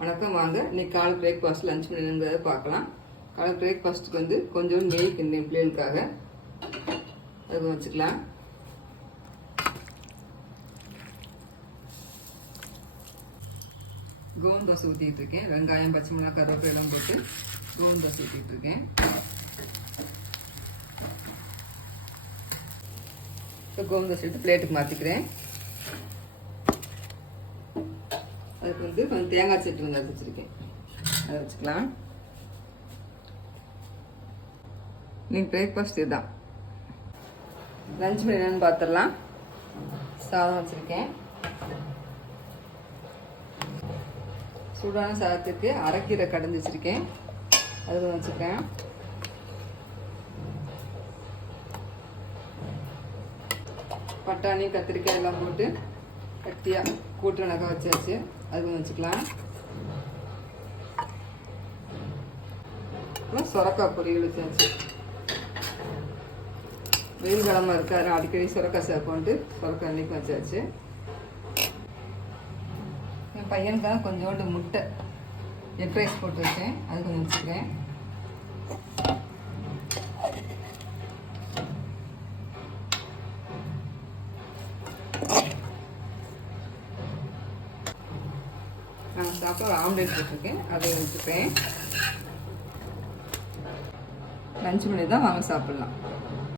வணக்கம், வாங்க இன்னைக்கு காலை பிரேக்ஃபாஸ்ட் லஞ்ச் மெனுங்கிறத பார்க்கலாம். காலை பிரேக்ஃபாஸ்ட்டுக்கு வந்து கொஞ்சம் நெய் கிண்டேன் பிள்ளைகளுக்காக, அது வச்சுக்கலாம். கோவம் தோசை ஊற்றிட்டு இருக்கேன். வெங்காயம், பச்சை மிளகாய், கருவேப்பிலை எல்லாம் போட்டு கோவம் தோசை ஊற்றிட்டு இருக்கேன். இப்போ கோவம் தோசை எடுத்து பிளேட்டுக்கு மாற்றிக்கிறேன். அதுக்கு வந்து கொஞ்சம் தேங்காய் சட்னி வந்து வச்சுருக்கேன், அதை வச்சுக்கலாம். இன்னைக்கு பிரேக்ஃபாஸ்ட் இதுதான். லஞ்ச் மெனு என்னன்னு பார்த்துடலாம். சாதம் வச்சுருக்கேன். சூடான சாதத்துக்கு அரைக்கீரை கடைஞ்சி வச்சுருக்கேன், அது வச்சுக்கிறேன். பட்டாணி, கத்திரிக்காய் எல்லாம் போட்டு கட்டியாக கூட்டு நகை வச்சாச்சு, அது வச்சுக்கலாம். அப்புறம் சொரக்காய் பொரியல் வச்சாச்சு. வெயில் காலமாக இருக்காரு, அடிக்கடி சொரக்காய் சேர்ப்போன்ட்டு சொரக்காய் அன்னைக்கு வச்சாச்சு. என் பையனுக்காக கொஞ்சோண்டு முட்டை எக் ரைஸ் போட்டு வச்சேன், அது கொஞ்சம் வச்சுக்கிறேன். நான் சாப்பிட ஆம்லேட் போட்டிருக்கேன், அதை வச்சுப்பேன். லஞ்ச் மணி தான், வாங்க சாப்பிட்லாம்.